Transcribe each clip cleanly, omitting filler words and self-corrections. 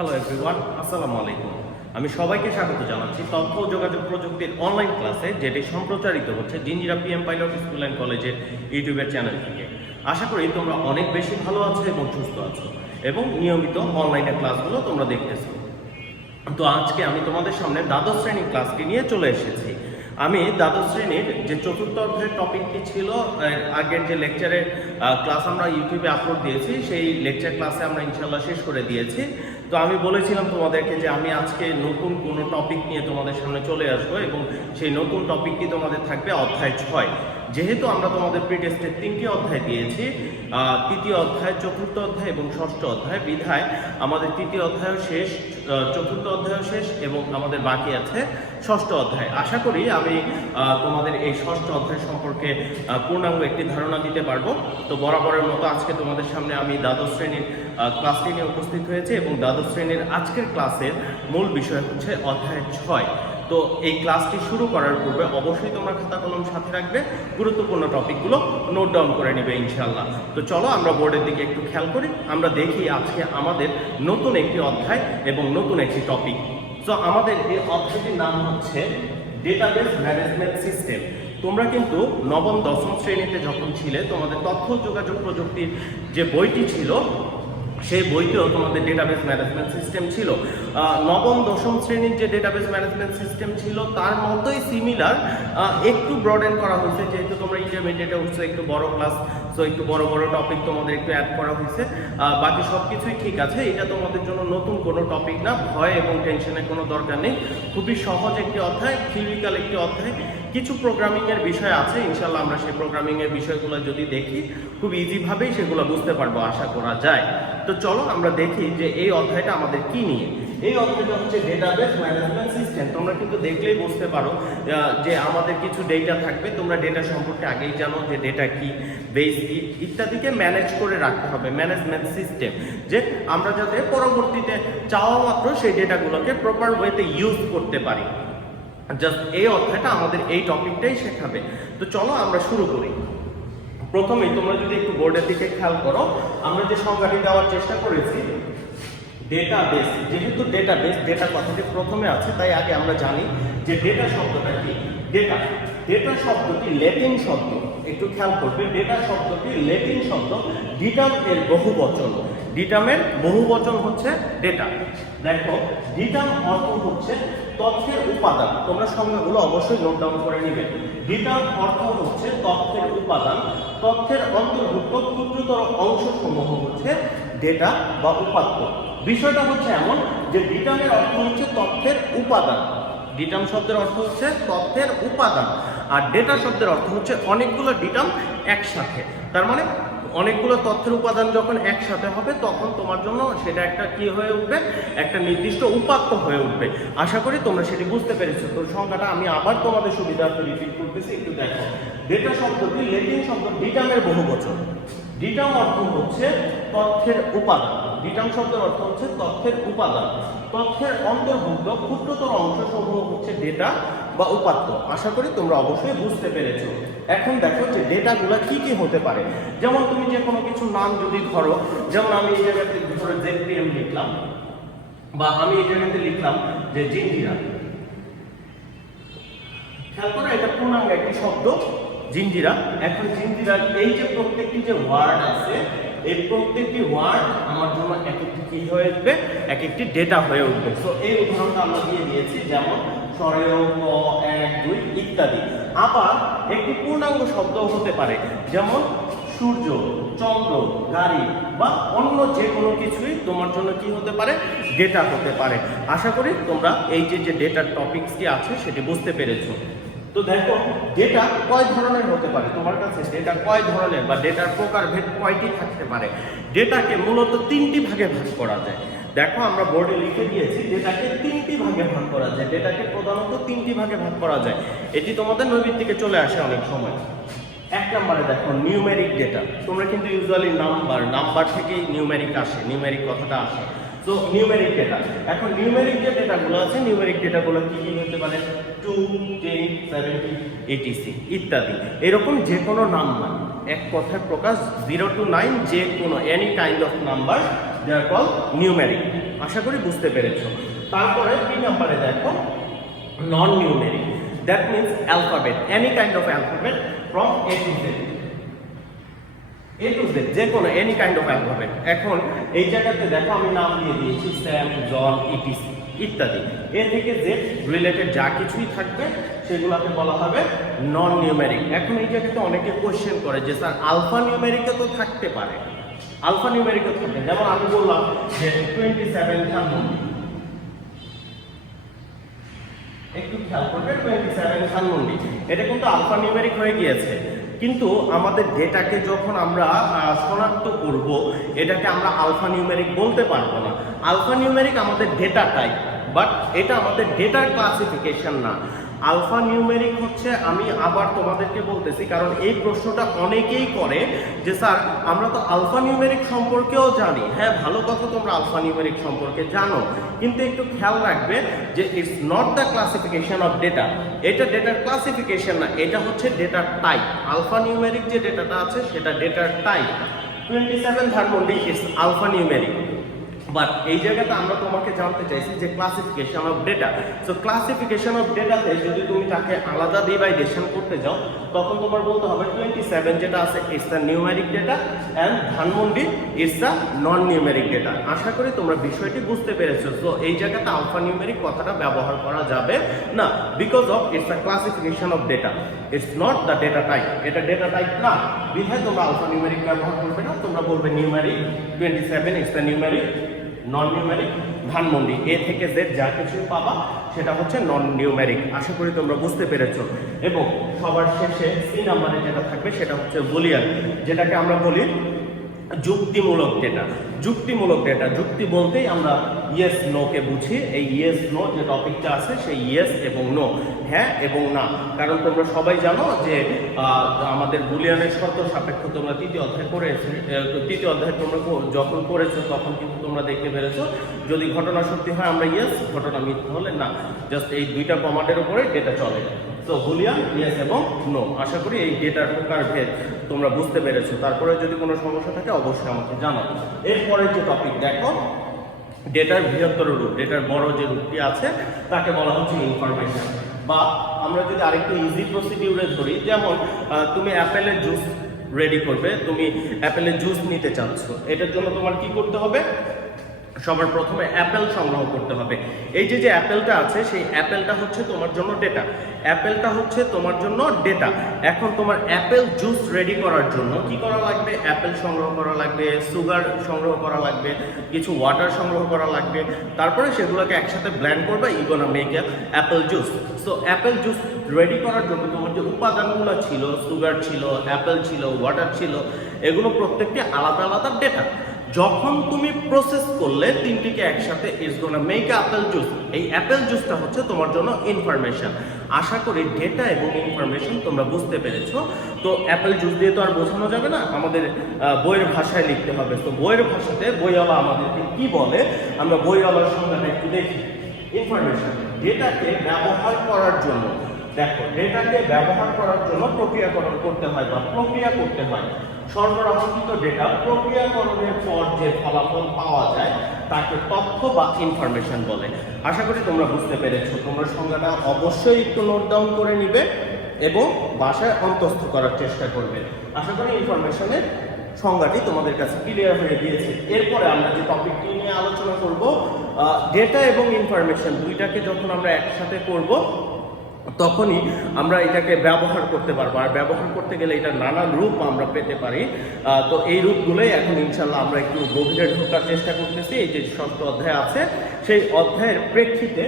Hello everyone, আসসালামু আলাইকুম। আমি সবাইকে স্বাগত জানাচ্ছি তথ্য ও যোগাযোগ প্রযুক্তির অনলাইন ক্লাসে, যেটি সম্প্রচারিত হচ্ছে Jinjira PM pilot school and কলেজের ইউটিউবের চ্যানেল থেকে। আশা করি তোমরা অনেক বেশি ভালো আছো এবং সুস্থ আছো এবং নিয়মিত অনলাইনে ক্লাসগুলো তোমরা দেখতেছো। তো আজকে আমি তোমাদের সামনে দ্বাদশ শ্রেণীর ক্লাসটি নিয়ে চলে এসেছি। আমি দ্বাদশ শ্রেণীর যে চতুর্থ অধ্যায়ের টপিকটি ছিল, আগের যে লেকচারের ক্লাস আমরা ইউটিউবে আপলোড দিয়েছি, সেই লেকচার ক্লাসে আমরা ইনশাল্লাহ শেষ করে দিয়েছি। তো আমি বলেছিলাম তোমাদেরকে যে আমি আজকে নতুন কোনো টপিক নিয়ে তোমাদের সামনে চলে আসবো এবং সেই নতুন টপিকটি তোমাদের থাকবে অধ্যায় 6। যেহেতু আমরা তোমাদের প্রি টেস্টের 3টি অধ্যায় দিয়েছি, তৃতীয় অধ্যায়, চতুর্থ অধ্যায় এবং ষষ্ঠ অধ্যায়, বিধায় আমাদের তৃতীয় অধ্যায়ও শেষ, চতুর্থ অধ্যায়ও শেষ এবং আমাদের বাকি আছে ষষ্ঠ অধ্যায়। আশা করি আমি তোমাদের এই ষষ্ঠ অধ্যায় সম্পর্কে পূর্ণাঙ্গ একটি ধারণা দিতে পারবো। তো বরাবরের মতো আজকে তোমাদের সামনে আমি দ্বাদশ শ্রেণীর ক্লাসটি নিয়ে উপস্থিত হয়েছে এবং দ্বাদশ শ্রেণীর আজকের ক্লাসের মূল বিষয় হচ্ছে অধ্যায় 6। তো এই ক্লাসটি শুরু করার পূর্বে অবশ্যই তোমরা খাতা কলম সাথে রাখবে, গুরুত্বপূর্ণ টপিকগুলো নোট ডাউন করে নেবে ইনশাল্লাহ। তো চলো আমরা বোর্ডের দিকে একটু খেয়াল করি, আমরা দেখি আজকে আমাদের নতুন একটি অধ্যায় এবং নতুন একটি টপিক। তো আমাদের এই অধ্যায়টির নাম হচ্ছে ডেটাবেস ম্যানেজমেন্ট সিস্টেম। তোমরা কিন্তু নবম দশম শ্রেণীতে যখন ছিলে, তোমাদের তথ্য যোগাযোগ প্রযুক্তির যে বইটি ছিল, সেই বইতেও তোমাদের ডেটাবেস ম্যানেজমেন্ট সিস্টেম ছিল। নবম দশম শ্রেণীর যে ডেটাবেস ম্যানেজমেন্ট সিস্টেম ছিল তার মতোই সিমিলার, একটু ব্রডেন করা হয়েছে, যেহেতু তোমরা ইন্টারমিডিয়েটে উঠছো, একটু বড় ক্লাস, তো একটু বড় বড় টপিক তোমাদের একটু অ্যাড করা হয়েছে। বাকি সব কিছুই ঠিক আছে, এটা তোমাদের জন্য নতুন কোনো টপিক না, ভয় এবং টেনশনের কোনো দরকার নেই। খুবই সহজ একটি অধ্যায়, থিওরিক্যাল একটি অধ্যায়। কিছু প্রোগ্রামিংয়ের বিষয় আছে, ইনশাল্লাহ আমরা সেই প্রোগ্রামিংয়ের বিষয়গুলো যদি দেখি খুব ইজিভাবেই সেগুলো বুঝতে পারবো আশা করা যায়। তো চলো আমরা দেখি যে এই অধ্যায়টা আমাদের কি নিয়ে। এই অধ্যায়টা হচ্ছে ডেটাবেস ম্যানেজমেন্ট সিস্টেম। তোমরা কিন্তু দেখলেই বুঝতে পারো যে আমাদের কিছু ডেটা থাকবে। তোমরা ডেটা সম্পর্কে আগেই জানো যে ডেটা কি, বেস কি ইত্যাদিকে ম্যানেজ করে রাখতে হবে। ম্যানেজমেন্ট সিস্টেম, যে আমরা যাতে পরবর্তীতে চাওয়া মাত্র সেই ডেটাগুলোকে প্রপার ওয়েতে ইউজ করতে পারি। জাস্ট এই অধ্যায়টা আমাদের এই টপিকটাই শেখাবে। তো চলো আমরা শুরু করি। প্রথমেই তোমরা যদি একটু বোর্ডের দিকে খেয়াল করো, আমরা যে সংজ্ঞাটি দেওয়ার চেষ্টা করেছি, ডেটাবেস। যেহেতু ডেটাবেস, ডেটা কথাটি প্রথমে আছে, তাই আগে আমরা জানি যে ডেটা শব্দটা কি। ডেটা শব্দটি ল্যাটিন শব্দ, একটু খেয়াল করবে। ডেটা শব্দটি ল্যাটিন শব্দ, ডিটাম এর বহুবচন। ডিটামের বহুবচন হচ্ছে ডেটা। দেখো, ডিটাম অর্থ হচ্ছে তথ্যের উপাদান। তোমরা সংজ্ঞাগুলো অবশ্যই নোট ডাউন করে নিবে। ডিটাম অর্থ হচ্ছে তথ্যের উপাদান। তথ্যের অন্তর্ভুক্ত ক্ষুদ্রতর অংশসমূহ হচ্ছে ডেটা বা উপাত্ত। বিষয়টা হচ্ছে এমন যে ডিটামের অর্থ হচ্ছে তথ্যের উপাদান। ডিটাম শব্দের অর্থ হচ্ছে তথ্যের উপাদান, আর ডেটা শব্দের অর্থ হচ্ছে অনেকগুলো ডিটাম একসাথে। তার মানে অনেকগুলো তথ্যের উপাদান যখন একসাথে হবে, তখন তোমার জন্য সেটা একটা কি হয়ে উঠবে, একটা নির্দিষ্ট উপাত্ত হয়ে উঠবে। আশা করি তোমরা সেটি বুঝতে পেরেছো। তো সংজ্ঞাটা আমি আবার তোমাদের সুবিধার্থে রিপিট করতেছি, একটু দেখো। ডেটা শব্দটি ল্যাটিন শব্দ ডিটামের বহুবচন। ডিটাম অর্থ হচ্ছে তথ্যের উপাদান। ডিটাম শব্দের অর্থ হচ্ছে তথ্যের উপাদান। তথ্যের অন্তর্ভুক্ত ক্ষুদ্রতর অংশসমূহ হচ্ছে ডেটা বা উপাত্ত। আশা করি তোমরা অবশ্যই বুঝতে পেরেছো। এখন দেখো যে ডেটাগুলো কি কি হতে পারে। যেমন তুমি যে কোনো কিছু নাম যদি ধরো, যেমন আমি এই জায়গাতে ধরো ZPM লিখলাম, বা আমি এই জায়গাতে লিখলাম যে জিঞ্জিরা। খেয়াল করো, এটা পূর্ণাঙ্গ একটি শব্দ, জিঞ্জিরা। এখন জিঞ্জিরার এই যে প্রত্যেকটি যে ওয়ার্ড আছে, এই প্রত্যেকটি ওয়ার্ড আমার জন্য এক একটি কি হয়ে উঠবে, এক একটি ডেটা হয়ে উঠবে। তো এই উদাহরণটা আমরা দিয়ে দিয়েছি, যেমন সরেয়, ক, 1, 2 ইত্যাদি। আবার একটি পূর্ণাঙ্গ শব্দ হতে পারে, যেমন সূর্য, চন্দ্র, গাড়ি বা অন্য যে কোনো কিছুই তোমার জন্য কি হতে পারে, ডেটা হতে পারে। আশা করি তোমরা এই যে ডেটার টপিকসটি আছে সেটি বুঝতে পেরেছো। তো দেখো, ডেটা কয় ধরনের হতে পারে, তোমার কাছে ডেটা কয় ধরনের বা ডেটার প্রকারভেদ কয়টি থাকতে পারে। ডেটাকে মূলত 3টি ভাগে ভাগ করা যায়। দেখো, আমরা বোর্ডে লিখে দিয়েছি ডেটাকে 3টি ভাগে ভাগ করা যায়। ডেটাকে প্রধানত 3টি ভাগে ভাগ করা যায়। এটি তোমাদের নৈবিত্তিকে চলে আসে অনেক সময়। 1 নম্বরে দেখো নিউমেরিক ডেটা। তোমরা কিন্তু ইউজুয়ালি নাম্বার থেকেই নিউমেরিক আসে, নিউমেরিক কথাটা আসে। তো নিউমেরিক ডেটা, এখন নিউমেরিক যে ডেটাগুলো আছে, নিউমেরিক ডেটাগুলো কি কি হতে পারে, 2, 10, 70, etc ইত্যাদি। এরকম যে কোনো নাম্বার এক কথায় প্রকাশ 0 to 9 যে কোনো any kind of number they are call numeric. আশা করি বুঝতে পেরেছো। তারপরে 3 নম্বরে দেখো non numeric, that means alphabet, any kind of alphabet from A to Z, A to Z যে কোনো এনি কাইন্ড অফ অ্যালফাবেট। এখন এই জায়গাতে দেখো আমি নাম দিয়ে দিয়েছি স্যাম, জন, ইটিসি ইত্যাদি, এ থেকে জেড রিলেটেড যা কিছুই থাকবে সেগুলোকে বলা হবে নন নিউমেরিক। এখন এই জায়গাতে অনেকে কোয়েশ্চেন করে যে স্যার আলফা নিউমেরিকে তো থাকতে পারে, আলফা নিউমেরিকে থাকবে, যেমন আমি বললাম যে 27 ধানমন্ডি, একটু খেয়াল করবে 27 ধানমন্ডি, এটা কিন্তু আলফা নিউমেরিক হয়ে গিয়েছে। কিন্তু আমাদের ডেটাকে যখন আমরা শনাক্ত করব, এটাকে আমরা আলফা নিউমেরিক বলতে পারবো না। আলফা নিউমেরিক আমাদের ডেটা টাইপ, বাট এটা আমাদের ডেটার ক্লাসিফিকেশন না। আলফা নিউমেরিক হচ্ছে, আমি আবার তোমাদেরকে বলতেছি কারণ এই প্রশ্নটা অনেকেই করে যে স্যার আমরা তো আলফা নিউমেরিক সম্পর্কেও জানি। হ্যাঁ, ভালো কথা, তোমরা আলফা নিউমেরিক সম্পর্কে জানো, কিন্তু একটু খেয়াল রাখবে যে it's not the classification of data. এটা ডেটার ক্লাসিফিকেশন না, এটা হচ্ছে ডেটার টাইপ। আলফা নিউমেরিক যে ডেটাটা আছে সেটা ডেটার type. 27 Dhanmondi it's alphanumeric. But এই জায়গাতে আমরা তোমাকে জানতে চাইছি যে classification of data. So classification of ডেটাতে যদি তুমি তাকে আলাদা ডিভাইডেশন করতে যাও, তখন তোমার বলতে হবে 27 যেটা আছে it's the numeric data and Dhanmondi it's the non numeric data. আশা করি তোমরা বিষয়টি বুঝতে পেরেছো। সো এই জায়গাতে আলফা নিউমেরিক কথাটা ব্যবহার করা যাবে না, because of its the classification of data, it's not the data type. এটা ডেটা টাইপ না, বিধায় তোমরা আলফা নিউমেরিক ব্যবহার করবে না, তোমরা বলবে numeric 27 it's the numeric, non numeric Dhanmondi, A থেকে জেড যা কিছু পাবা সেটা হচ্ছে নন নিউমেরিক। আশা করি তোমরা বুঝতে পেরেছো। এবং সবার শেষে সি নাম্বারে যেটা থাকবে সেটা হচ্ছে বুলিয়ান, যেটাকে আমরা বলি যুক্তিমূলক ডেটা। যুক্তিমূলক ডেটা, যুক্তি বলতেই আমরা ইয়েস নো কে বুঝি। এই ইয়েস নো যে টপিকটা আছে সেই ইয়েস এবং নো, হ্যাঁ এবং না। কারণ তোমরা সবাই জানো যে আমাদের বুলিয়ানের শর্ত সাপেক্ষ তোমরা তৃতীয় অধ্যায় তোমরা যখন করেছো তখন কিন্তু তোমরা দেখতে পেরেছো যদি ঘটনা সত্যি হয় আমরা ইয়েস, ঘটনা মিথ্যা হলে না। জাস্ট এই দুইটা কমান্ডের উপরে ডেটা চলে। তো বুলিয়ান ইয়েস এবং নো। আশা করি এই ডেটার প্রকার ভেদ তোমরা বুঝতে পেরেছো। তারপরে যদি কোনো সমস্যা থাকে অবশ্যই আমাকে জানাও। এরপরে যে টপিক দেখো, ডেটার বৃহত্তর রূপ, ডেটার বড় যে রূপটি আছে তাকে বলা হচ্ছে ইনফরমেশন। বা আমরা যদি আরেকটু ইজি প্রসিডিউরে ধরি, যেমন তুমি অ্যাপেলের জুস রেডি করবে, তুমি অ্যাপেলের জুস নিতে চাচ্ছ, এটার জন্য তোমার কি করতে হবে? সবার প্রথমে অ্যাপেল সংগ্রহ করতে হবে। এই যে অ্যাপেলটা আছে সেই অ্যাপেলটা হচ্ছে তোমার জন্য ডেটা, অ্যাপেলটা হচ্ছে তোমার জন্য ডেটা। এখন তোমার অ্যাপেল জুস রেডি করার জন্য কি করা লাগবে? অ্যাপেল সংগ্রহ করা লাগবে, সুগার সংগ্রহ করা লাগবে, কিছু ওয়াটার সংগ্রহ করা লাগবে, তারপরে সেগুলোকে একসাথে ব্লেন্ড করবে, you gonna make a apple juice. So apple juice ready করার জন্য তোমার যে উপাদানগুলো ছিল, সুগার ছিল, অ্যাপেল ছিল, ওয়াটার ছিল, এগুলো প্রত্যেকটি আলাদা আলাদা ডেটা। যখন তুমি প্রসেস করলে তিনটিকে একসাথে, is gonna make Apple juice. এই অ্যাপেল জুসটা হচ্ছে তোমার জন্য ইনফরমেশন। আশা করি ডেটা এবং ইনফরমেশন তোমরা বুঝতে পেরেছো। তো অ্যাপেল জুস দিয়ে তো আর বোঝানো যাবে না, আমাদের বইয়ের ভাষায় লিখতে হবে। তো বইয়ের ভাষাতে বইওয়ালা আমাদেরকে কি বলে, আমরা বইওয়ালার সংজ্ঞাটা একটু দেখি। ইনফরমেশন, ডেটাকে ব্যবহার করার জন্য, দেখো ডেটাকে ব্যবহার করার জন্য প্রক্রিয়াকরণ করতে হয় বা প্রক্রিয়া করতে হয়। সরবরাহকৃত ডেটা প্রক্রিয়াকরণের পর যে ফলাফল পাওয়া যায় তাকে তথ্য বা ইনফরমেশন বলে। আশা করি তোমরা বুঝতে পেরেছো। তোমরা সংজ্ঞাটা অবশ্যই একটু নোট ডাউন করে নিবে এবং বাসায় অন্তস্থ করার চেষ্টা করবে। আশা করি ইনফরমেশনের সংজ্ঞাটি তোমাদের কাছে ক্লিয়ার হয়ে গিয়েছে। এরপরে আমরা যে টপিকটি নিয়ে আলোচনা করব, ডেটা এবং ইনফরমেশন দুইটাকে যখন আমরা একসাথে করব তখনই আমরা এটাকে ব্যবহার করতে পারবো। আর ব্যবহার করতে গেলে এটা নানান রূপ আমরা পেতে পারি। তো এই রূপগুলোই এখন ইনশাল্লাহ আমরা একটু গভীরে ঢোকার চেষ্টা করতেছি। এই যে 6ষ্ঠ অধ্যায় আছে সেই অধ্যায়ের প্রেক্ষিতে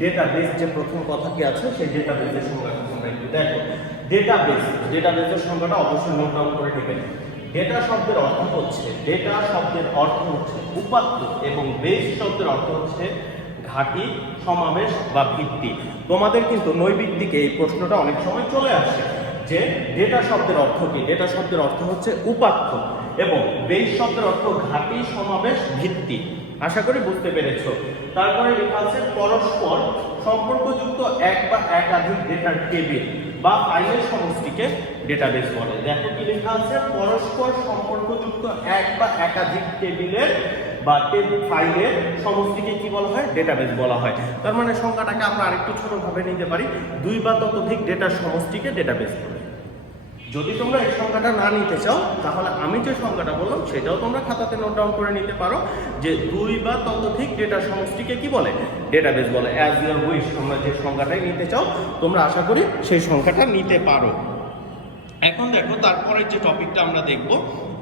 ডেটাবেস যে প্রথম কথাটি আছে সেই ডেটাবেসের সংজ্ঞাটা তোমরা একটু দেখো। ডেটাবেসের সংজ্ঞাটা অবশ্যই নোট ডাউন করে নেবেন। ডেটা শব্দের অর্থ হচ্ছে, ডেটা শব্দের অর্থ হচ্ছে উপাত্ত এবং বেস শব্দের অর্থ হচ্ছে ঘাঁটি, সমাবেশ বা ভিত্তি। তোমাদের কিন্তু নৈবিক দিকে এই প্রশ্নটা অনেক সময় চলে আসে যে ডেটা শব্দের অর্থ কি? ডেটা শব্দের অর্থ হচ্ছে উপাত্ত এবং বেস শব্দের অর্থ ঘাঁটি, সমাবেশ, ভিত্তি। আশা করি বুঝতে পেরেছো। তারপরে লেখা আছে পরস্পর সম্পর্কযুক্ত এক বা একাধিক ডেটার টেবিল বা ফাইলের সমষ্টিকে ডেটাবেস বলে। দেখো কি লেখা আছে, পরস্পর সম্পর্কযুক্ত এক বা একাধিক টেবিলের বা ফাইলের সমষ্টিকে কি বলা হয়, ডেটাবেস বলা হয়। তার মানে সংখ্যাটাকে আমরা আরেকটু ছোটভাবে নিতে পারি, 2 বা ততোধিক ডেটার সমষ্টিকে ডেটাবেস বলে। যদি তোমরা এই সংখ্যাটা না নিতে চাও তাহলে আমি যে সংখ্যাটা বললাম সেটাও তোমরা খাতাতে নোট ডাউন করে নিতে পারো, যে 2 বা ততোধিক ডেটার সমষ্টিকে কি বলে, ডেটাবেস বলে। অ্যাজ ইউর উইশ, তোমরা যে সংখ্যাটাই নিতে চাও তোমরা আশা করি সেই সংখ্যাটা নিতে পারো। এখন দেখো তারপরে যে টপিকটা আমরা দেখব,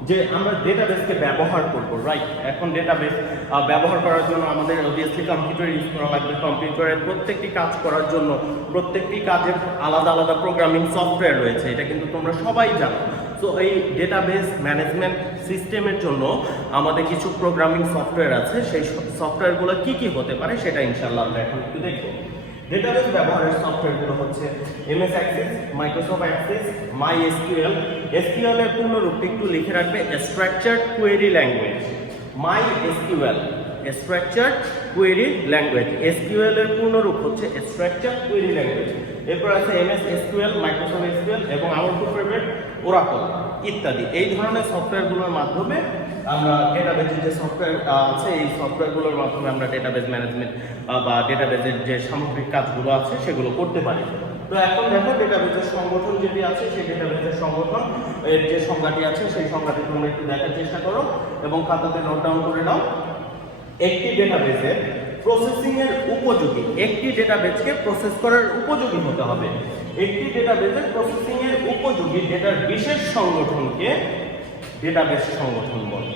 যে আমরা ডেটাবেসকে ব্যবহার করব, রাইট। এখন ডেটাবেস ব্যবহার করার জন্য আমাদের অবভিয়াসলি কম্পিউটার ইউজ করা লাগবে। কম্পিউটারের প্রত্যেকটি কাজ করার জন্য প্রত্যেকটি কাজের আলাদা আলাদা প্রোগ্রামিং সফটওয়্যার রয়েছে, এটা কিন্তু তোমরা সবাই জানো। তো এই ডেটাবেস ম্যানেজমেন্ট সিস্টেমের জন্য আমাদের কিছু প্রোগ্রামিং সফটওয়্যার আছে, সেই সফটওয়্যারগুলো কি কি হতে পারে সেটা ইনশাআল্লাহ আমরা এখন একটু দেখব। ডেটাবেস ব্যবহারের সফটওয়্যারগুলো হচ্ছে MS access, Microsoft access, MySQL। SQL এর পূর্ণরূপটি একটু লিখে রাখবে, structured query language. MySQL, structured query language. SQL এর পূর্ণরূপ হচ্ছে স্ট্রাকচার্ড কোয়েরি ল্যাঙ্গুয়েজ। এরপর আছে MS SQL, মাইক্রোসফট SQL এবং আমার খুব ফেভারিট ওরাকল ইত্যাদি। এই ধরনের সফটওয়্যারগুলোর মাধ্যমে আমরা ডেটাবেসের যে সফটওয়্যার আছে এই সফটওয়্যারগুলোর মাধ্যমে আমরা ডেটাবেস ম্যানেজমেন্ট বা ডেটাবেসের যে সামগ্রিক কাজগুলো আছে সেগুলো করতে পারি। তো এখন দেখো ডেটাবেসের সংগঠন যেটি আছে সেই ডেটাবেসের সংগঠন এর যে সংজ্ঞাটি আছে সেই সংজ্ঞাটি তোমরা একটু দেখার চেষ্টা করো এবং খাতাতে নোট ডাউন করে নাও। একটি ডেটাবেসের প্রসেসিং এর উপযোগী, একটি ডেটাবেসকে প্রসেস করার উপযোগী হতে হবে। একটি ডেটাবেসের প্রসেসিং এর উপযোগী ডেটার বিশেষ সংগঠনকে ডেটাবেস সংগঠন বলে।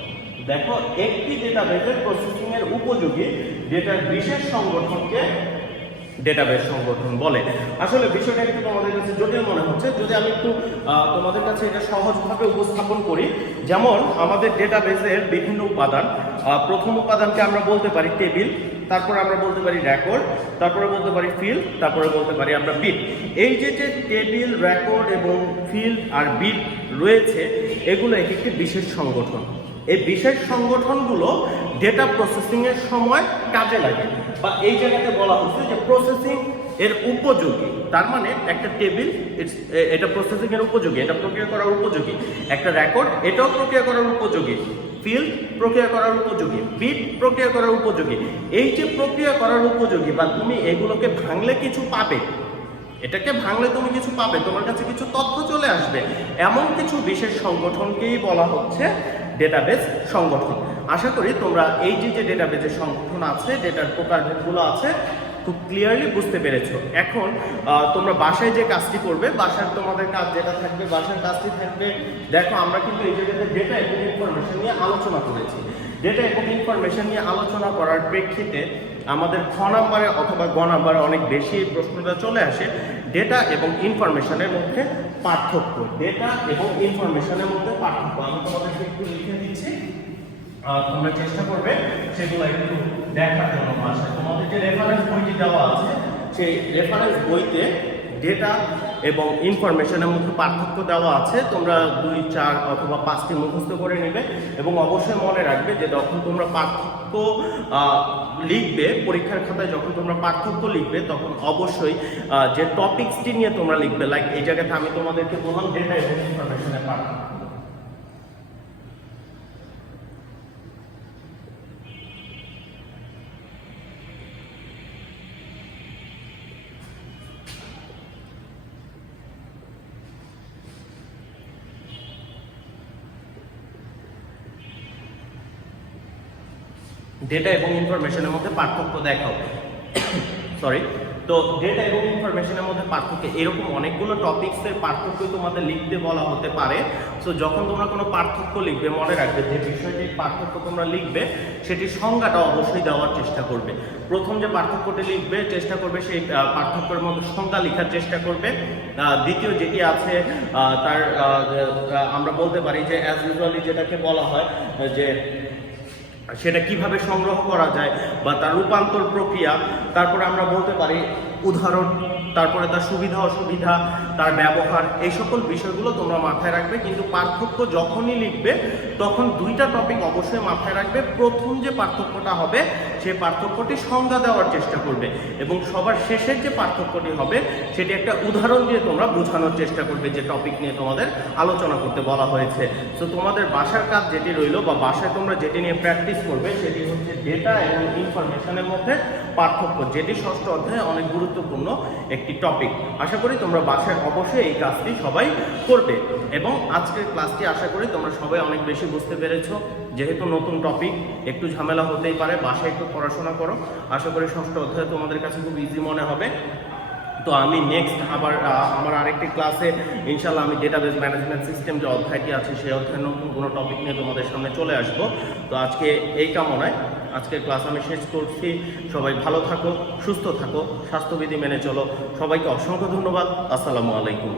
দেখো, একটি ডেটাবেসের প্রসেসিং এর উপযোগী ডেটার বিশেষ সংগঠনকে ডেটাবেস সংগঠন বলে। আসলে বিষয়টা একটু তোমাদের কাছে জটিল মনে হচ্ছে, যদি আমি একটু তোমাদের কাছে এটা সহজভাবে উপস্থাপন করি। যেমন আমাদের ডেটাবেসের বিভিন্ন উপাদান, প্রথম উপাদানকে আমরা বলতে পারি টেবিল, তারপর আমরা বলতে পারি রেকর্ড, তারপরে বলতে পারি ফিল্ড, তারপরে বলতে পারি আমরা বিট। এই যে যে টেবিল, রেকর্ড এবং ফিল্ড আর বিট রয়েছে এগুলো এক একটি বিশেষ সংগঠন। এই বিশেষ সংগঠনগুলো ডেটা প্রসেসিং এর সময় কাজে লাগে, বা এই জায়গাতে বলা হচ্ছে যে প্রসেসিং এর উপযোগী। তার মানে একটা টেবিল এটা প্রসেসিং এর উপযোগী, এটা প্রক্রিয়া করার উপযোগী। একটা রেকর্ড এটাও প্রক্রিয়া করার উপযোগী। ফিল্ড প্রক্রিয়া করার উপযোগী, বিট প্রক্রিয়া করার উপযোগী। এই যে প্রক্রিয়া করার উপযোগী বা তুমি এগুলোকে ভাঙলে কিছু পাবে, এটাকে ভাঙলে তুমি কিছু পাবে, তোমার কাছে কিছু তথ্য চলে আসবে, এমন কিছু বিশেষ সংগঠনকেই বলা হচ্ছে ডেটাবেস সংগঠন। আশা করি তোমরা এই যে যে ডেটাবেসের সংগঠন আছে, ডেটার প্রকারভেদগুলো আছে, খুব ক্লিয়ারলি বুঝতে পেরেছো। এখন তোমরা বাসায় যে কাজটি করবে, বাসার তোমাদের কাজ যেটা থাকবে, বাসার কাজটি থাকবে। দেখো, আমরা কিন্তু এই জায়গাতে ডেটা এবং ইনফরমেশন নিয়ে আলোচনা করেছি। ডেটা এবং ইনফরমেশন নিয়ে আলোচনা করার প্রেক্ষিতে আমাদের খ নাম্বারে অথবা গ নাম্বারে অনেক বেশি প্রশ্নটা চলে আসে ডেটা এবং ইনফরমেশনের মধ্যে পার্থক্য। ডেটা এবং ইনফরমেশনের মধ্যে পার্থক্য আমি তোমাদেরকে একটু লিখে দিচ্ছি, তোমরা চেষ্টা করবে সেগুলো একটু দেখার জন্য। ভাষায় তোমাদের যে রেফারেন্স বইটি দেওয়া আছে সেই রেফারেন্স বইতে ডেটা এবং ইনফরমেশনের মধ্যে পার্থক্য দেওয়া আছে। তোমরা 2, 4 অথবা 5টি মুখস্থ করে নেবে এবং অবশ্যই মনে রাখবে যে যখন তোমরা পার্থক্য লিখবে পরীক্ষার খাতায়, যখন তোমরা পার্থক্য লিখবে তখন অবশ্যই যে টপিকসটি নিয়ে তোমরা লিখবে। লাইক এই জায়গাতে আমি তোমাদেরকে বললাম ডেটা এবং ইনফরমেশনের পার্থক্য। ডেটা এবং ইনফরমেশনের মধ্যে পার্থক্য দেখাও। সরি, তো ডেটা এবং ইনফরমেশনের মধ্যে পার্থক্য এরকম অনেকগুলো টপিকসের পার্থক্য তোমাদের লিখতে বলা হতে পারে। সো যখন তোমরা কোনো পার্থক্য লিখবে মনে রাখবে যে বিষয়টির পার্থক্য তোমরা লিখবে সেটির সংজ্ঞাটা অবশ্যই দেওয়ার চেষ্টা করবে। প্রথম যে পার্থক্যটি লিখবে চেষ্টা করবে সেই পার্থক্যের মধ্যে সংজ্ঞা লেখার চেষ্টা করবে। দ্বিতীয় যেটি আছে তার আমরা বলতে পারি যে অ্যাজ ইউজুয়ালি যেটাকে বলা হয় যে সেটা কিভাবে সংগ্রহ করা যায় বা তার রূপান্তর প্রক্রিয়া। তারপরে আমরা বলতে পারি উদাহরণ, তারপরে তার সুবিধা অসুবিধা, তার ব্যবহার, এই সকল বিষয়গুলো তোমরা মাথায় রাখবে। কিন্তু পার্থক্য যখনই লিখবে তখন দুইটা টপিক অবশ্যই মাথায় রাখবে। প্রথম যে পার্থক্যটা হবে সেই পার্থক্যটি সংজ্ঞা দেওয়ার চেষ্টা করবে, এবং সবার শেষের যে পার্থক্যটি হবে সেটি একটা উদাহরণ দিয়ে তোমরা বোঝানোর চেষ্টা করবে যে টপিক নিয়ে তোমাদের আলোচনা করতে বলা হয়েছে। তো তোমাদের বাসার কাজ যেটি রইল বা বাসায় তোমরা যেটি নিয়ে প্র্যাকটিস করবে সেটি হচ্ছে ডেটা এবং ইনফরমেশনের মধ্যে পার্থক্য, যেটি ষষ্ঠ অধ্যায়ে অনেক গুরুত্বপূর্ণ একটি টপিক। আশা করি তোমরা বাসায় অবশ্যই এই কাজটি সবাই করবে, এবং আজকের ক্লাসটি আশা করি তোমরা সবাই অনেক বেশি বুঝতে পেরেছো। যেহেতু নতুন টপিক একটু ঝামেলা হতেই পারে, বাসায় একটু পড়াশোনা করো। আশা করি ষষ্ঠ অধ্যায় তোমাদের কাছে খুব ইজি মনে হবে। তো আমি নেক্সট আবার আমার আরেকটি ক্লাসে ইনশাল্লাহ আমি ডেটাবেস ম্যানেজমেন্ট সিস্টেম যে অধ্যায়টি আছে সেই অধ্যায়ের নতুন কোনো টপিক নিয়ে তোমাদের সামনে চলে আসব। তো আজকে এই কামনায় আজকের ক্লাস আমি শেষ করছি। সবাই ভালো থাকো, সুস্থ থাকো, স্বাস্থ্যবিধি মেনে চলো। সবাইকে অসংখ্য ধন্যবাদ। আসসালামু আলাইকুম।